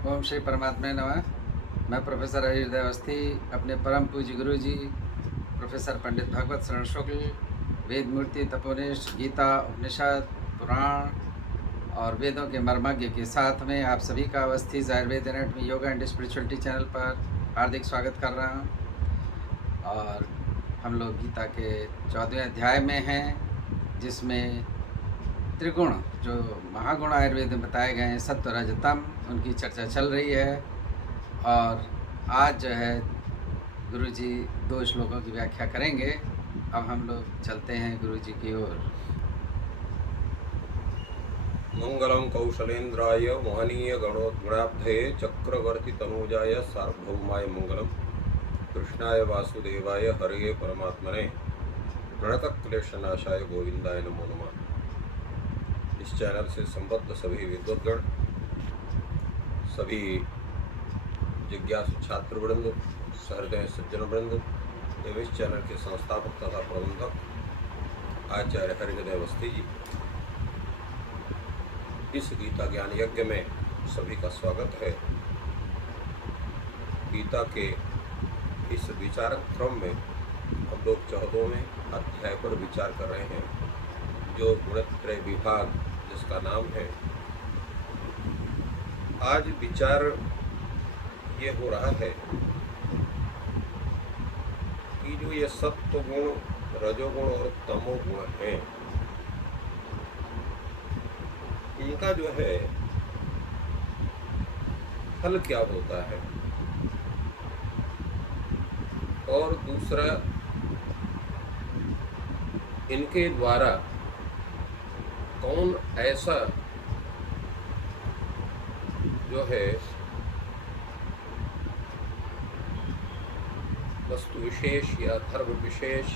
ओम श्री परमात्मा नमः। मैं प्रोफेसर हरिहृदय अवस्थी अपने परम पूज्य गुरु जी प्रोफेसर पंडित भगवत शरण शुक्ल वेद मूर्ति तपोनिष्ठ गीता उपनिषद पुराण और वेदों के मर्मज्ञ के साथ में आप सभी का Awasthi Ayurveda anatomy yoga and spirituality channel पर हार्दिक स्वागत कर रहा हूँ। और हम लोग गीता के 14वें अध्याय में हैं, जिसमें त्रिगुण जो महागुण आयुर्वेद में बताए गए हैं सत्व रज तम, उनकी चर्चा चल रही है। और आज जो है गुरुजी 2 श्लोकों की व्याख्या करेंगे। अब हम लोग चलते हैं गुरुजी की ओर। मंगलम कौशलेन्द्राय मोहनीय गणोत्गुणाब्धये चक्रवर्ती तनूजाय सार्वभौमाय मंगलम कृष्णाय वासुदेवाय हरे परमात्मने प्रणतक्लेशनाशाय गोविंदाय नमो नमः। इस चैनल से संबद्ध सभी विद्वद्गण, सभी जिज्ञासु छात्र वृंद, सहृदय सज्जन वृंद एवं इस चैनल के संस्थापक तथा प्रबंधक आचार्य हरिहृदय अवस्थी जी, इस गीता ज्ञान यज्ञ में सभी का स्वागत है। गीता के इस विचारक क्रम में हम लोग 14वें अध्याय पर विचार कर रहे हैं, जो गुणत्रय विभाग जिसका नाम है। आज विचार ये हो रहा है कि जो ये सत्व गुण, रजोगुण और तमोगुण हैं, इनका जो है फल क्या होता है, और दूसरा इनके द्वारा कौन ऐसा जो है वस्तु विशेष या धर्म विशेष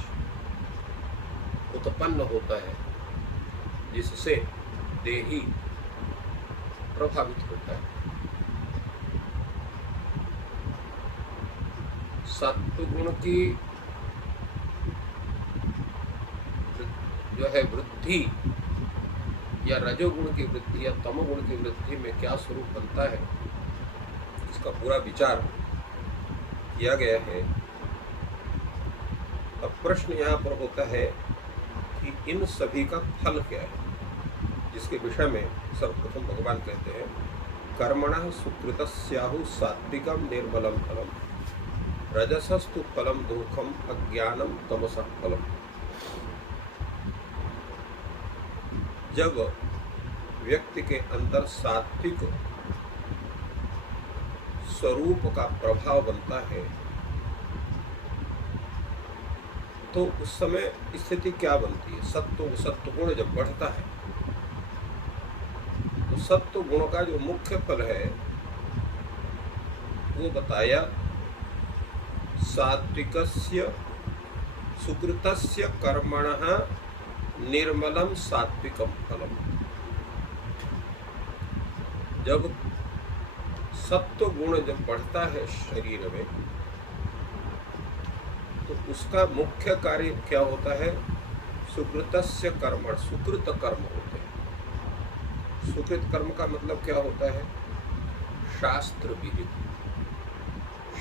उत्पन्न होता है जिससे देही प्रभावित होता है। सत्व गुण की जो है वृद्धि या रजोगुण की वृद्धि या तमोगुण की वृद्धि में क्या स्वरूप बनता है, इसका पूरा विचार किया गया है। अब प्रश्न यहाँ पर होता है कि इन सभी का फल क्या है, जिसके विषय में सर्वप्रथम भगवान कहते हैं, कर्मणः सुकृतस्याहु सात्विकम निर्मलम फलम रजसस्तु फलम दुःखम अज्ञानम तमसः फलम। जब व्यक्ति के अंदर सात्विक स्वरूप का प्रभाव बनता है तो उस समय स्थिति क्या बनती है। सत्व गुण जब बढ़ता है तो सत्व गुण का जो मुख्य फल है वो बताया, सात्विकस्य सुकृतस्य कर्मणः निर्मलम सात्विकम फलम। जब सत्व गुण जब बढ़ता है शरीर में तो उसका मुख्य कार्य क्या होता है, सुकृतस्य कर्म, सुकृत कर्म होते हैं। सुकृत कर्म का मतलब क्या होता है, शास्त्र विहित,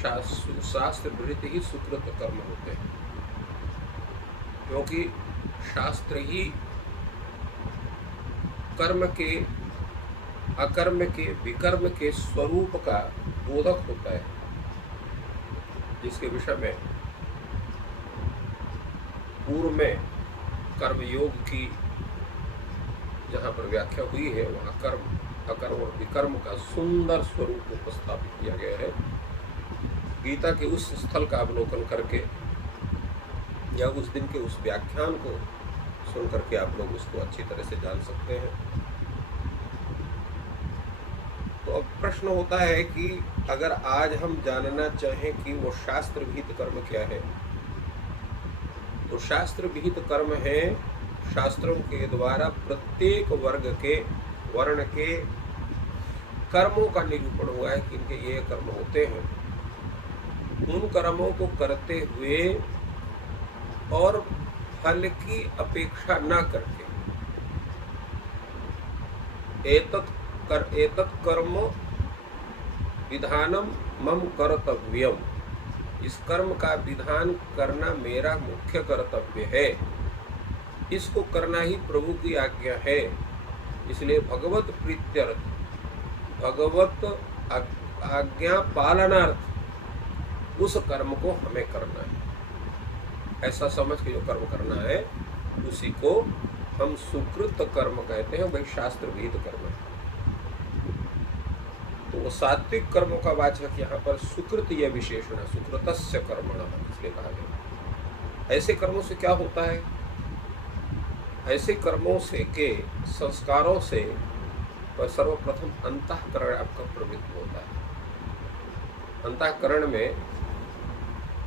शास्त्र विहित ही सुकृत कर्म होते हैं, क्योंकि शास्त्र ही कर्म के, अकर्म के, विकर्म के स्वरूप का बोधक होता है, जिसके विषय में पूर्व में कर्मयोग की जहाँ पर व्याख्या हुई है वहाँ कर्म, अकर्म और विकर्म का सुंदर स्वरूप उपस्थापित किया गया है। गीता के उस स्थल का अवलोकन करके या उस दिन के उस व्याख्यान को सुन करके आप लोग उसको अच्छी तरह से जान सकते हैं। तो अब प्रश्न होता है कि अगर आज हम जानना चाहें कि वो शास्त्र विहित कर्म क्या है, तो शास्त्र विहित कर्म है, शास्त्रों के द्वारा प्रत्येक वर्ग के, वर्ण के कर्मों का निरूपण हुआ है कि इनके ये कर्म होते हैं। उन कर्मों को करते हुए और फल की अपेक्षा न करके एतत् कर्म विधानम मम कर्तव्यम, इस कर्म का विधान करना मेरा मुख्य कर्तव्य है, इसको करना ही प्रभु की आज्ञा है। इसलिए भगवत प्रीत्यर्थ, भगवत आज्ञा पालनार्थ उस कर्म को हमें करना है। ऐसा समझ के जो कर्म करना है उसी को हम सुकृत कर्म कहते हैं, वही शास्त्र विहित कर्म है। तो वो सात्विक कर्मों का वाचक यहाँ पर सुकृत यह विशेषण है, सुकृतस्य कर्मणः इसलिए कहा गया। ऐसे कर्मों से क्या होता है? ऐसे कर्मों से के संस्कारों से सर्वप्रथम अंतःकरण आपका प्रवृत्त होता है। अंतःकरण में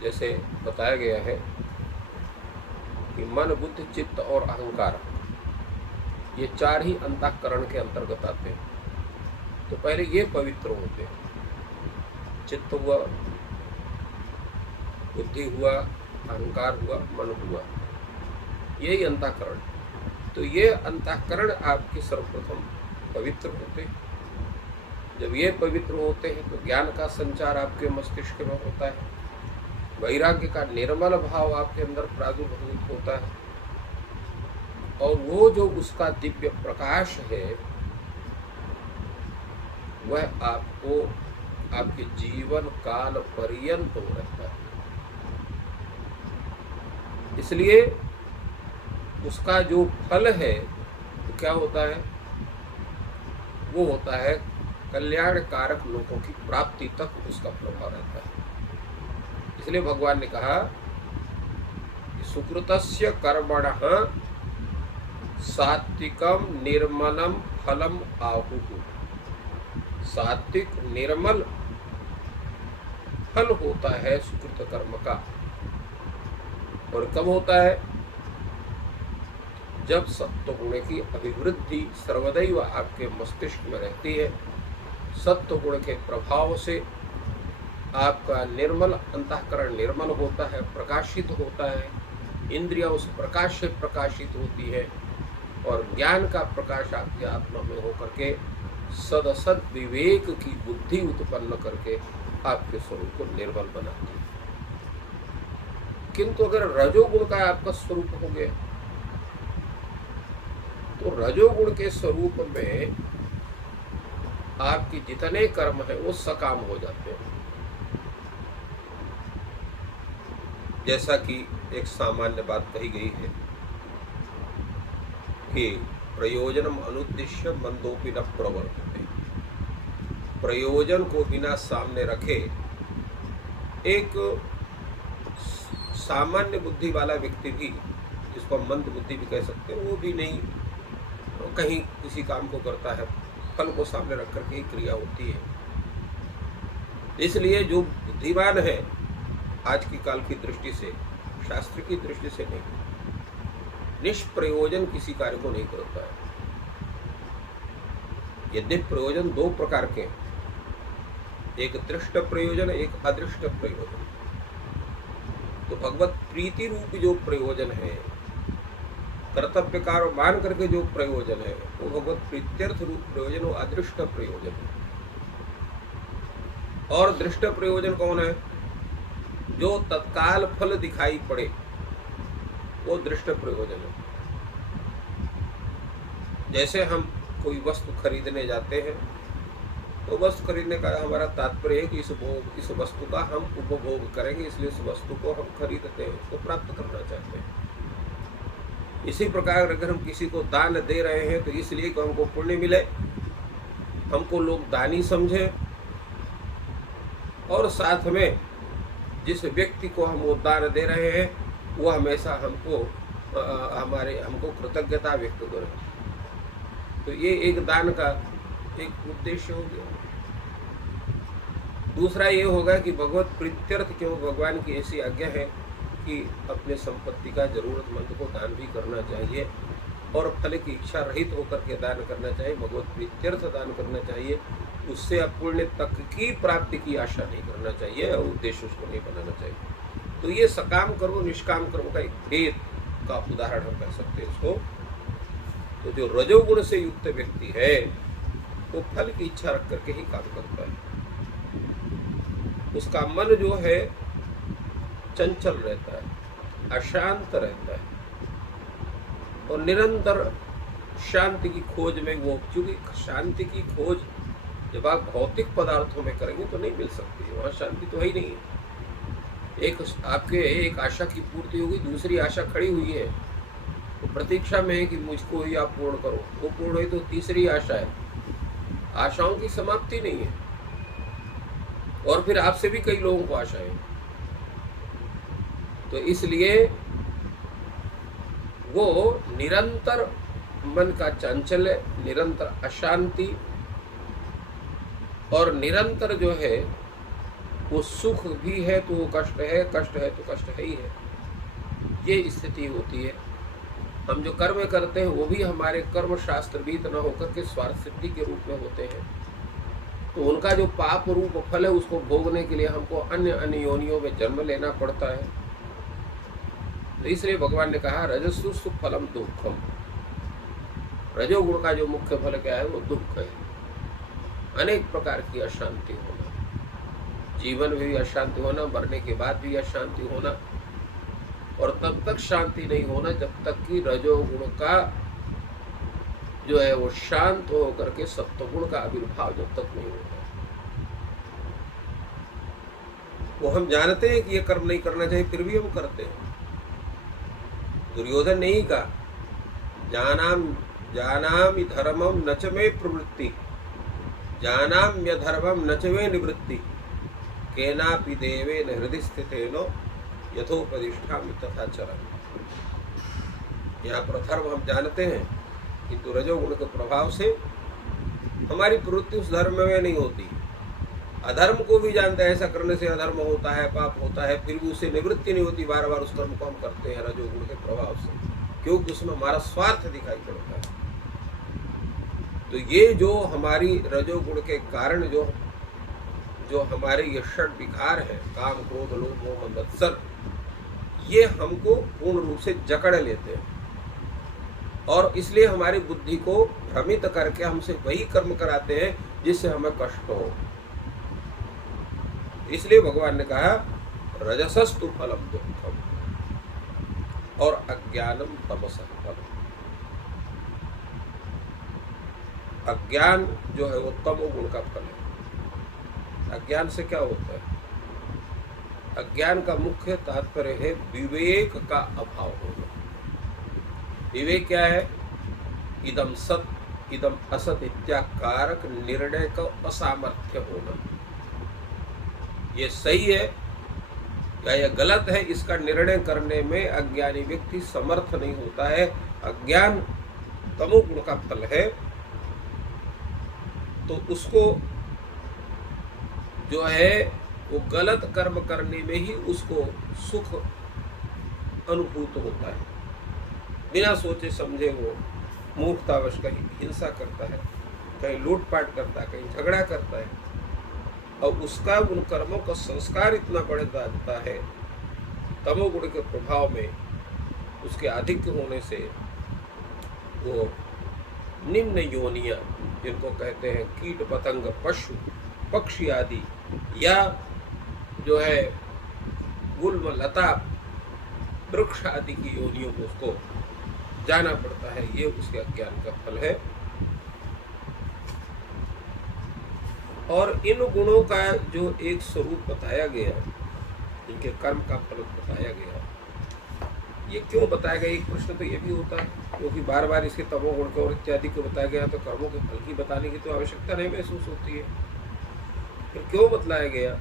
जैसे बताया गया है कि मन, बुद्धि, चित्त और अहंकार, ये चार ही अंतःकरण के अंतर्गत आते हैं। तो पहले ये पवित्र होते हैं, चित्त हुआ, बुद्धि हुआ, अहंकार हुआ, मन हुआ, यही अंतःकरण। तो ये अंतःकरण आपके सर्वप्रथम पवित्र होते हैं। जब ये पवित्र होते हैं तो ज्ञान का संचार आपके मस्तिष्क में होता है, वैराग्य का निर्मल भाव आपके अंदर प्रादुर्भूत होता है, और वो जो उसका दिव्य प्रकाश है वह आपको आपके जीवन काल पर्यंत रहता है। इसलिए उसका जो फल है तो क्या होता है? वो होता है कल्याण कारक लोगों की प्राप्ति तक उसका प्रभाव रहता है। इसलिए भगवान ने कहा सुकृतस्य कर्मणः सात्विकम निर्मलम फलम आहुः। सात्विक निर्मल फल होता है सुकृत कर्म का। और कब होता है? जब सत्व गुण की अभिवृद्धि सर्वदैव आपके मस्तिष्क में रहती है। सत्व गुण के प्रभाव से आपका निर्मल अंतःकरण निर्मल होता है, प्रकाशित होता है, इंद्रियां उस प्रकाश से प्रकाशित होती है, और ज्ञान का प्रकाश आपकी आत्मा में होकर के सदसद विवेक की बुद्धि उत्पन्न करके आपके स्वरूप को निर्मल बनाती है। किंतु अगर रजोगुण का आपका स्वरूप हो गया तो रजोगुण के स्वरूप में आपके जितने कर्म है वो सकाम हो जाते हैं। जैसा कि एक सामान्य बात कही गई है कि प्रयोजनम अनुद्दिश्य मंदोपि न प्रवर्तते। प्रयोजन को बिना सामने रखे एक सामान्य बुद्धि वाला व्यक्ति भी, जिसको मंद बुद्धि भी कह सकते हैं, वो भी नहीं कहीं किसी काम को करता है, फल को सामने रख करके ही क्रिया होती है। इसलिए जो बुद्धिमान है आज की काल की दृष्टि से, शास्त्र की दृष्टि से नहीं, निष्प्रयोजन किसी कार्य को नहीं करता है। यद्यपि प्रयोजन दो प्रकार के हैं, एक दृष्ट प्रयोजन, एक अदृष्ट प्रयोजन। तो भगवत प्रीति रूपी जो प्रयोजन है, कर्तव्य कार्य मान करके जो प्रयोजन है, वो भगवत प्रीत्यर्थ रूप प्रयोजन, वो अदृष्ट प्रयोजन है। और दृष्ट प्रयोजन कौन है? जो तत्काल फल दिखाई पड़े, वो दृष्ट प्रयोजन है। जैसे हम कोई वस्तु खरीदने जाते हैं तो वस्तु खरीदने का हमारा तात्पर्य है कि इस वस्तु का हम उपभोग करेंगे, इसलिए इस वस्तु को हम खरीदते हैं, उसको प्राप्त करना चाहते हैं। इसी प्रकार अगर हम किसी को दान दे रहे हैं तो इसलिए कि हमको पुण्य मिले, हमको लोग दानी समझें, और साथ में जिस व्यक्ति को हम वो दान दे रहे हैं वो हमेशा हमको कृतज्ञता व्यक्त करें। तो ये एक दान का एक उद्देश्य हो गया। दूसरा ये होगा कि भगवत प्रीत्यर्थ, क्यों भगवान की ऐसी आज्ञा है कि अपने संपत्ति का जरूरतमंद को दान भी करना चाहिए, और फल की इच्छा रहित होकर के दान करना चाहिए, भगवत प्रीत्यर्थ दान करना चाहिए। उससे आप पुण्य तक की प्राप्ति की आशा नहीं करना चाहिए, और उद्देश्य उसको नहीं बनाना चाहिए। तो ये सकाम कर्म निष्काम कर्म का एक भेद का उदाहरण हम कह सकते हैं इसको। तो जो रजोगुण से युक्त व्यक्ति है वो फल की इच्छा रख करके ही काम करता है। उसका मन जो है चंचल रहता है, अशांत रहता है और निरंतर शांति की खोज में वो, क्योंकि शांति की खोज जब आप भौतिक पदार्थों में करेंगे तो नहीं मिल सकती, वहाँ शांति तो है ही नहीं है। एक आशा की पूर्ति होगी, दूसरी आशा खड़ी हुई है, तो प्रतीक्षा में है कि मुझको ही आप पूर्ण करो, वो पूर्ण हुई तो तीसरी आशा है। आशाओं की समाप्ति नहीं है, और फिर आपसे भी कई लोगों को आशा है। तो इसलिए वो निरंतर मन का चांचल्य, निरंतर अशांति और निरंतर जो है वो सुख भी है तो वो कष्ट है, कष्ट है तो कष्ट है ही है, ये स्थिति होती है। हम जो कर्म करते हैं वो भी हमारे कर्म शास्त्र भीत न होकर के स्वार्थ सिद्धि के रूप में होते हैं, तो उनका जो पाप रूप फल है उसको भोगने के लिए हमको अन्य अन्य योनियों में जन्म लेना पड़ता है। तो इसलिए भगवान ने कहा रजसु फलम दुखम, रजोगुण का जो मुख्य फल क्या है वो दुख है, अनेक प्रकार की अशांति होना, जीवन में भी अशांति होना, मरने के बाद भी अशांति होना, और तब तक शांति नहीं होना जब तक कि रजोगुण का जो है वो शांत होकर के सत्वगुण का आविर्भाव जब तक नहीं होता। वो हम जानते हैं कि ये कर्म नहीं करना चाहिए, फिर भी हम करते हैं। दुर्योधन ने ही कहा जानामि धर्मम न च मे प्रवृत्ति, जानाम्य धर्मम न च मे निवृत्ति, केनापि देवेन हृदय स्थितेनो यथोपदिष्ठामि तथा चरन्। यहाँ पर धर्म हम जानते हैं, किंतु रजोगुण के प्रभाव से हमारी प्रवृत्ति उस धर्म में नहीं होती। अधर्म को भी जानते हैं, ऐसा करने से अधर्म होता है, पाप होता है, फिर भी उससे निवृत्ति नहीं होती, बार बार उस कर्म को हम करते हैं रजोगुण के प्रभाव से, क्योंकि उसमें हमारा स्वार्थ दिखाई पड़ता है। तो ये जो हमारी रजोगुण के कारण जो हमारे ये षट विकार है, काम क्रोध लोभ मोह मत्सर, ये हमको पूर्ण रूप से जकड़ लेते हैं और इसलिए हमारी बुद्धि को भ्रमित करके हमसे वही कर्म कराते हैं जिससे हमें कष्ट हो। इसलिए भगवान ने कहा रजसस्तु फलम दुःखम और अज्ञानम तमसः फलम। अज्ञान जो है वो तमोगुण का फल है। अज्ञान से क्या होता है? अज्ञान का मुख्य तात्पर्य है विवेक का अभाव होना। विवेक क्या है? इदम सत इदम असत इत्याकारक निर्णय का असामर्थ्य होना। ये सही है या यह गलत है, इसका निर्णय करने में अज्ञानी व्यक्ति समर्थ नहीं होता है। अज्ञान तमोगुण का फल है, तो उसको जो है वो गलत कर्म करने में ही उसको सुख अनुभूत होता है। बिना सोचे समझे वो मूर्खतावश कहीं हिंसा करता है, कहीं लूटपाट करता है, कहीं झगड़ा करता है, और उसका उन कर्मों का संस्कार इतना बढ़ जाता है तमोगुण के प्रभाव में, उसके आधिक्य होने से वो निम्न योनियां, जिनको कहते हैं कीट पतंग पशु पक्षी आदि, या जो है गुल्म लता वृक्ष आदि की योनियों को उसको जाना पड़ता है। ये उसके अज्ञान का फल है। और इन गुणों का जो एक स्वरूप बताया गया, इनके कर्म का फल बताया गया, ये क्यों बताया गया? एक प्रश्न तो ये भी होता है, क्योंकि बार बार इसके तमोगुण को और इत्यादि को बताया गया, तो कर्मों के फल की बताने की तो आवश्यकता नहीं महसूस होती है, फिर क्यों बतलाया गया?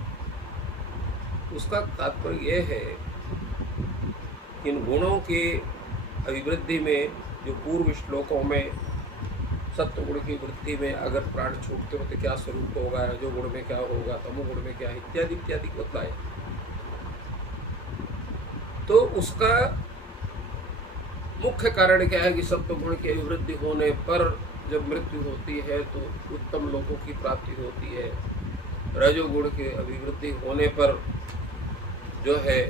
उसका तात्पर्य यह है कि इन गुणों के अभिवृद्धि में, जो पूर्व श्लोकों में सत्वगुण की वृद्धि में अगर प्राण छूटते होते क्या स्वरूप होगा, रजोगुण में क्या होगा, तमोगुण में क्या, इत्यादि इत्यादि बतलाए। तो उसका मुख्य कारण क्या है कि सत्वगुण की अभिवृद्धि होने पर जब मृत्यु होती है तो उत्तम लोगों की प्राप्ति होती है। रजोगुण के अभिवृद्धि होने पर जो है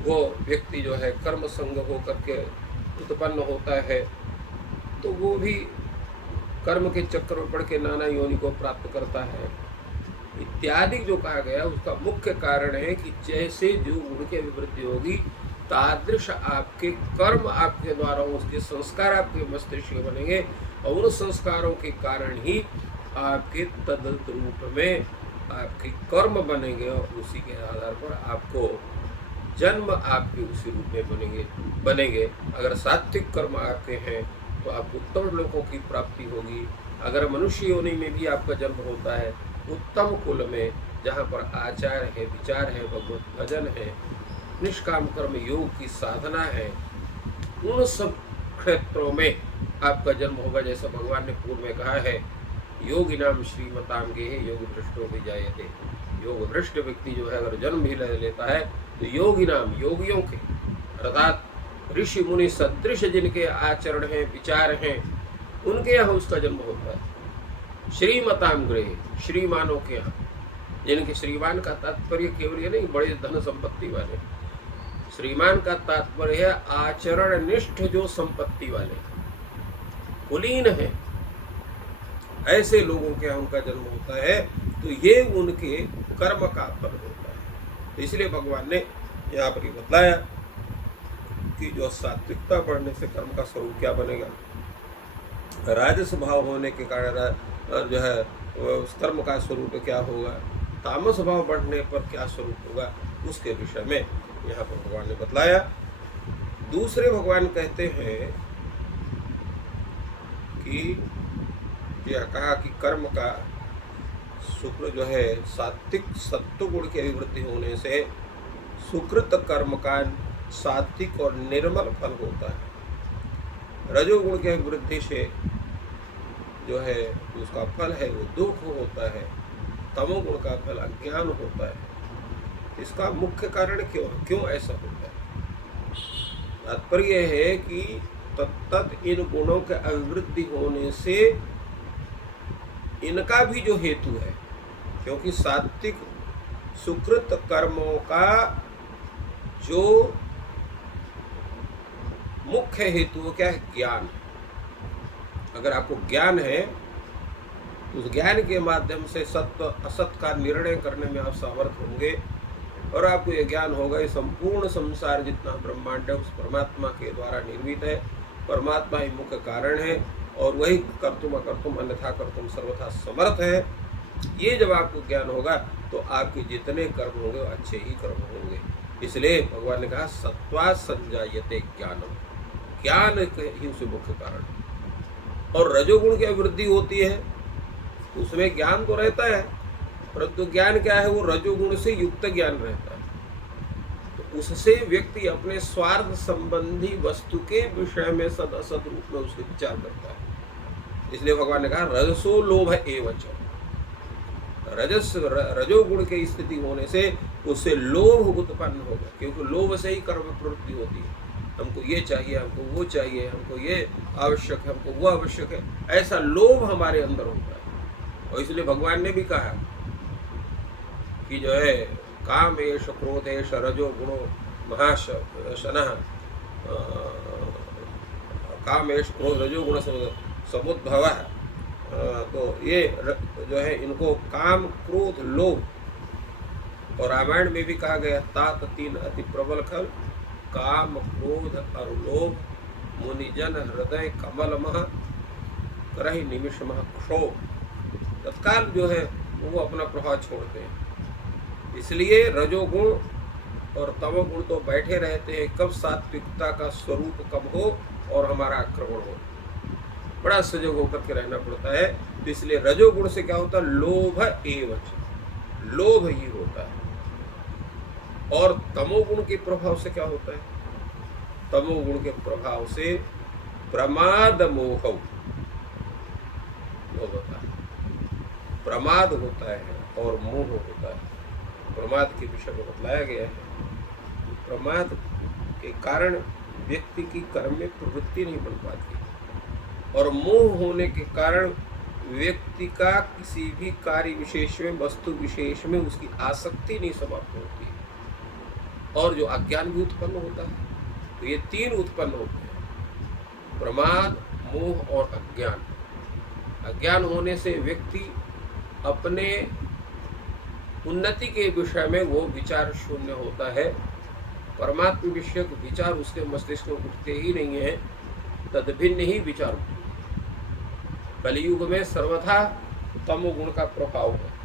वो व्यक्ति जो है कर्म संग होकर के उत्पन्न होता है, तो वो भी कर्म के चक्र में पड़ के नाना योनि को प्राप्त करता है। इत्यादि जो कहा गया उसका मुख्य कारण है कि जैसे जो गुण की अभिवृद्धि होगी तादृश आपके कर्म आपके द्वारा उसके संस्कार आपके मस्तिष्क में बनेंगे और उन संस्कारों के कारण ही आपके तदत रूप में आपके कर्म बनेंगे और उसी के आधार पर आपको जन्म आपके उसी रूप में बनेंगे। अगर सात्विक कर्म आपके हैं तो आपको उत्तम लोकों की प्राप्ति होगी। अगर मनुष्य योनि में भी आपका जन्म होता है उत्तम कुल में, जहाँ पर आचार है, विचार है, भगवत भजन है, निष्काम कर्म योग की साधना है, उन सब क्षेत्रों में आपका जन्म होगा। जैसा भगवान ने पूर्व में कहा है, योगी नाम श्रीमताम गेहे योग भ्रष्टो भी जायते। योग भ्रष्ट व्यक्ति जो है अगर जन्म भी ले लेता है तो योगी नाम योगियों के अर्थात ऋषि मुनि सदृश जिनके आचरण हैं, विचार हैं, उनके यहाँ उसका जन्म होता है। श्रीमताम गृह, श्रीमानों के यहाँ, जिनके श्रीमान का तात्पर्य केवल ये नहीं बड़े धन संपत्ति वाले, श्रीमान का तात्पर्य है आचरण निष्ठ जो संपत्ति वाले कुलीन है, ऐसे लोगों के यहाँ उनका जन्म होता है। तो ये उनके कर्म का फल होता है। तो इसलिए भगवान ने यहाँ पर बताया कि जो सात्विकता बढ़ने से कर्म का स्वरूप क्या बनेगा, राजस भाव होने के कारण जो है उस कर्म का स्वरूप क्या होगा, तामस भाव बढ़ने पर क्या स्वरूप होगा, उसके विषय में यहाँ पर भगवान ने बतलाया। दूसरे भगवान कहते हैं कि यह कहा कि कर्म का शुक्र जो है सात्विक सत्व गुण की अभिवृद्धि होने से सुकृत कर्म का सात्विक और निर्मल फल होता है। रजोगुण की अभिवृद्धि से जो है उसका फल है वो दुख होता है। तमोगुण का फल अज्ञान होता है। इसका मुख्य कारण क्यों ऐसा होता है? तात्पर्य है कि तत्त इन गुणों के अभिवृद्धि होने से इनका भी जो हेतु है, क्योंकि सात्विक सुकृत कर्मों का जो मुख्य हेतु क्या है? ज्ञान। अगर आपको ज्ञान है तो उस ज्ञान के माध्यम से सत्य असत का निर्णय करने में आप समर्थ होंगे और आपको यह ज्ञान होगा ये संपूर्ण संसार जितना ब्रह्मांड है उस परमात्मा के द्वारा निर्मित है, परमात्मा ही मुख्य कारण है और वही कर्तुम अकर्तुम अन्यथा कर्तुम सर्वथा समर्थ है। ये जब आपको ज्ञान होगा तो आपके जितने कर्म होंगे वो अच्छे ही कर्म होंगे। इसलिए भगवान ने कहा सत्वा संजायते ज्ञानम, ज्ञान ही उसे मुख्य कारण। और रजोगुण की अभिवृद्धि होती है उसमें ज्ञान तो रहता है, परंतु ज्ञान क्या है? वो रजोगुण से युक्त ज्ञान रहता है। तो उससे व्यक्ति अपने स्वार्थ संबंधी वस्तु के विषय में सद असत रूप में उसके विचार करता है। इसलिए भगवान ने कहा रजसो लोभ एवच, रजोगुण की स्थिति होने से उससे लोभ उत्पन्न होगा, क्योंकि लोभ से ही कर्म प्रवृत्ति होती है। हमको ये चाहिए, हमको वो चाहिए, हमको ये आवश्यक है, हमको वो आवश्यक है, ऐसा लोभ हमारे अंदर होता है। और इसलिए भगवान ने भी कहा कि जो है काम एष क्रोध एष रजो गुणो महाशनः, काम एष क्रोध रजो गुण समुद्भव। तो ये जो है इनको काम क्रोध लोभ, और रामायण में भी कहा गया तात तीन अति प्रबल खल काम क्रोध और लोभ मुनिजन हृदय कमल मह करहि निमिष मह क्षोभ। तत्काल जो है वो अपना प्रभाव छोड़ते हैं। इसलिए रजोगुण और तमोगुण तो बैठे रहते हैं, कब सात्विकता का स्वरूप कब हो और हमारा आक्रमण हो, बड़ा सजग होकर के रहना पड़ता है। तो इसलिए रजोगुण से क्या होता है? लोभ एवच, लोभ ही होता है। और तमोगुण के प्रभाव से क्या होता है? तमोगुण के प्रभाव से प्रमाद मोह होता है, प्रमाद होता है और मोह होता है। प्रमाद के विषय में बतलाया गया है। प्रमाद के कारण व्यक्ति की कर्म में प्रवृत्ति नहीं बन पाती, और मोह होने के कारण व्यक्ति का किसी भी कार्य विशेष में, वस्तु विशेष में उसकी आसक्ति नहीं समाप्त होती है, और जो अज्ञान भी उत्पन्न होता है। तो ये तीन उत्पन्न होते हैं, प्रमाद, मोह और अज्ञान। अज्ञान होने से व्यक्ति अपने उन्नति के विषय में वो विचार शून्य होता है, परमात्म विषयक विचार उसके मस्तिष्क में उठते ही नहीं है, तदभिन्न ही विचार। कलियुग में सर्वथा तमोगुण का प्रभाव है।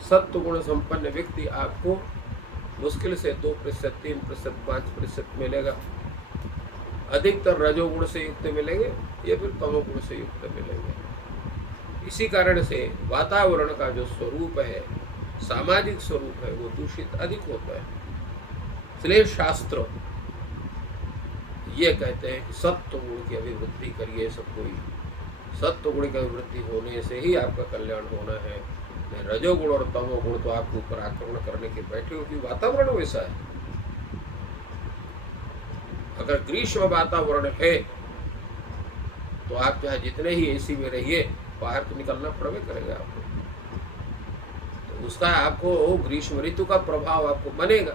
सत्व गुण संपन्न व्यक्ति आपको मुश्किल से 2%, 3%, 5% मिलेगा। अधिकतर रजोगुण से युक्त मिलेंगे या फिर तमोगुण से युक्त मिलेंगे। इसी कारण से वातावरण का जो स्वरूप है, सामाजिक स्वरूप है, वो दूषित अधिक होता है। इसलिए शास्त्र ये कहते हैं कि सत्व गुण की अभिवृद्धि करिए सब कोई। सत्व गुण की अभिवृद्धि होने से ही आपका कल्याण होना है। रजोगुण और तमोगुण तो आपके ऊपर आक्रमण करने के बैठे हो, कि वातावरण वैसा है। अगर ग्रीष्म वातावरण है तो आप चाहे जितने ही एसी में रहिए, बाहर तो निकलना पड़े करेगा आपको। तो उसका आपको ग्रीष्म ऋतु का प्रभाव आपको बनेगा।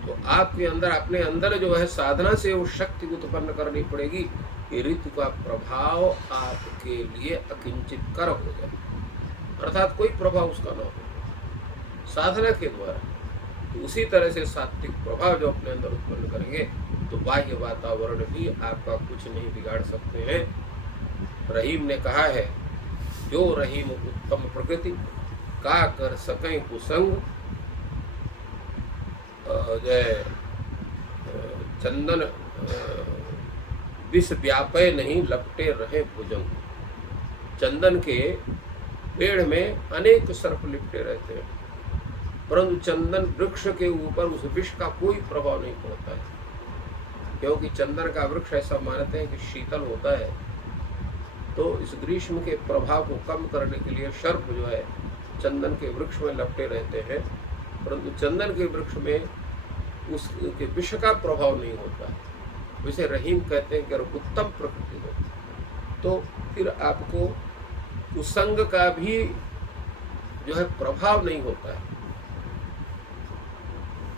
तो आपके अंदर, अपने अंदर जो है साधना से वो शक्ति उत्पन्न करनी पड़ेगी कि ऋतु का प्रभाव आपके लिए अकिंचित कर हो जाए, अर्थात कोई प्रभाव उसका न हो साधना के द्वारा। तो उसी तरह से सात्विक प्रभाव जो अपने अंदर उत्पन्न करेंगे तो बाह्य वातावरण भी आपका कुछ नहीं बिगाड़ सकते हैं। रहीम ने कहा है, जो रहीम उत्तम प्रकृति का कर सकें कुसंग, जय चंदन विष व्यापय नहीं लपटे रहे भुजंग। चंदन के पेड़ में अनेक सर्प लिपटे रहते हैं, परंतु चंदन वृक्ष के ऊपर उस विष का कोई प्रभाव नहीं पड़ता है, क्योंकि चंदन का वृक्ष ऐसा मानते हैं कि शीतल होता है। तो इस ग्रीष्म के प्रभाव को कम करने के लिए सर्प जो है चंदन के वृक्ष में लपटे रहते हैं, परंतु चंदन के वृक्ष में उसके विष का प्रभाव नहीं होता। वैसे रहीम कहते हैं कि अगर उत्तम प्रकृति हो तो फिर आपको कुसंग का भी जो है प्रभाव नहीं होता है।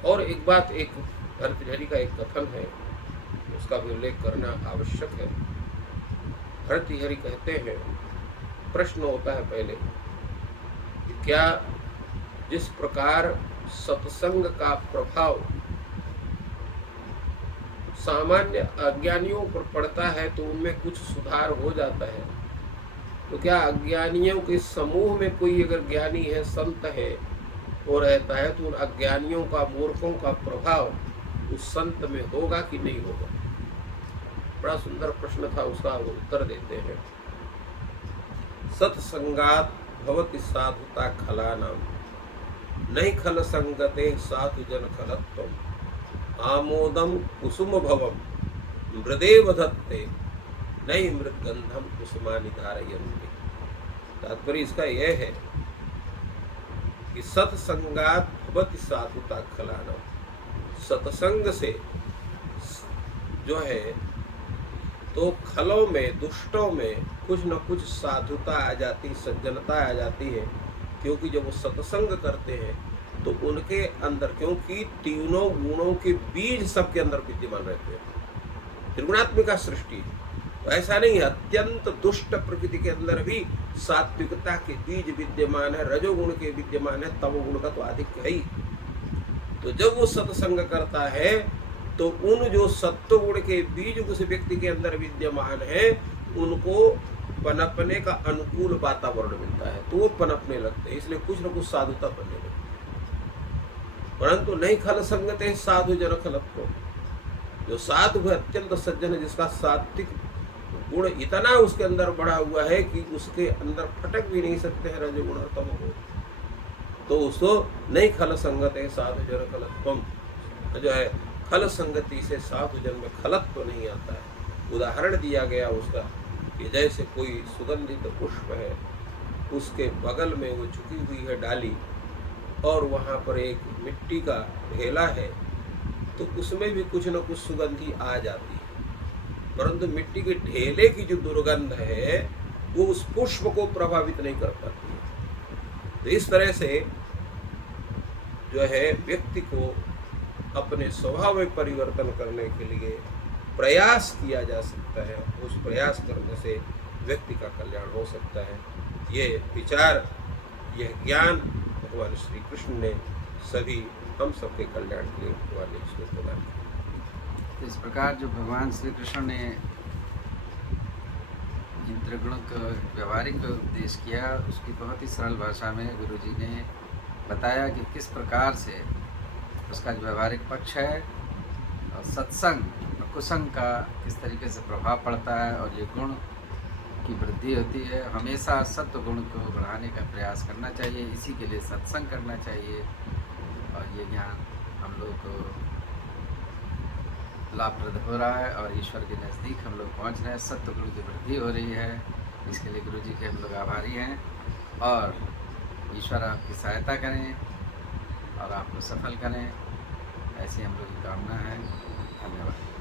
और एक बात, एक भर्तृहरि का एक कथन है, उसका भी उल्लेख करना आवश्यक है। भर्तृहरि कहते हैं, प्रश्न होता है पहले कि क्या जिस प्रकार सत्संग का प्रभाव सामान्य अज्ञानियों पर पड़ता है तो उनमें कुछ सुधार हो जाता है, तो क्या अज्ञानियों के समूह में कोई अगर ज्ञानी है, संत है, वो रहता है, तो उन अज्ञानियों का, मूर्खों का प्रभाव उस संत में होगा कि नहीं होगा? बड़ा सुंदर प्रश्न था, उसका वो उत्तर देते हैं। सत्संगात भवति साधुता खलानाम, नहीं खल संगते साधु जन खलत्वम, आमोदम कुसुम भवम मृदेव धत्ते, नहीं मृदगंधम कुसुमानि धारयन्ते। तात्पर्य इसका यह है कि सत्संगात भवति साधुता खलानाम, सत्संग से जो है तो खलों में, दुष्टों में कुछ न कुछ साधुता आ जाती, सज्जनता आ जाती है। क्योंकि जब वो सत्संग करते हैं तो उनके अंदर, क्योंकि तीनों गुणों के बीज सबके अंदर विद्यमान रहते हैं। त्रिगुणात्मिका सृष्टि, तो ऐसा नहीं है, अत्यंत दुष्ट प्रकृति के अंदर भी सात्विकता के बीज विद्यमान है, रजोगुण के विद्यमान है, तमोगुण का तो अधिक है ही। तो जब वो सत्संग करता है तो उन जो सत्व गुण के बीज उस व्यक्ति के अंदर विद्यमान है, उनको पनपने का अनुकूल वातावरण मिलता है, तो वो पनपने लगते हैं। इसलिए कुछ न कुछ साधुता बनने लगती है। परंतु नहीं खल संगते साधु जन खलत्व, जो साधु है, अत्यंत सज्जन है, जिसका सात्विक गुण इतना उसके अंदर बढ़ा हुआ है कि उसके अंदर फटक भी नहीं सकते हैं रजोगुण और तमोगुण, तो उसको नहीं खल संगते साधु जन खलत्वम, जो है खल संगति से साधु जन में खलत्व तो नहीं आता है। उदाहरण दिया गया उसका कि जैसे कोई सुगंधित पुष्प है, उसके बगल में वो झुकी हुई है डाली और वहाँ पर एक मिट्टी का ढेला है, तो उसमें भी कुछ न कुछ सुगंधी आ जाती है, परंतु मिट्टी के ढेले की जो दुर्गंध है वो उस पुष्प को प्रभावित नहीं कर पाती है। तो इस तरह से जो है व्यक्ति को अपने स्वभाव में परिवर्तन करने के लिए प्रयास किया जा सकता है। उस प्रयास करने से व्यक्ति का कल्याण हो सकता है। ये विचार यह ज्ञान भगवान श्री कृष्ण ने सभी हम सबके कल्याण के लिए भगवान ने इसको प्रदान किया। तो इस प्रकार जो भगवान श्री कृष्ण ने जिन त्रिगुणों का व्यवहारिक उपदेश किया, उसकी बहुत ही सरल भाषा में गुरु जी ने बताया कि किस प्रकार से उसका जो व्यवहारिक पक्ष है और सत्संग और कुसंग का किस तरीके से प्रभाव पड़ता है और ये गुण की वृद्धि होती है। हमेशा सत्व गुण को बढ़ाने का प्रयास करना चाहिए, इसी के लिए सत्संग करना चाहिए और ये ज्ञान हम लोग को लाभप्रद हो रहा है और ईश्वर के नज़दीक हम लोग पहुंच रहे हैं। सत्व गुण की वृद्धि हो रही है, इसके लिए गुरु जी के हम लोग आभारी हैं और ईश्वर आपकी सहायता करें और आपको सफल करें, ऐसी हम लोग की कामना है। धन्यवाद।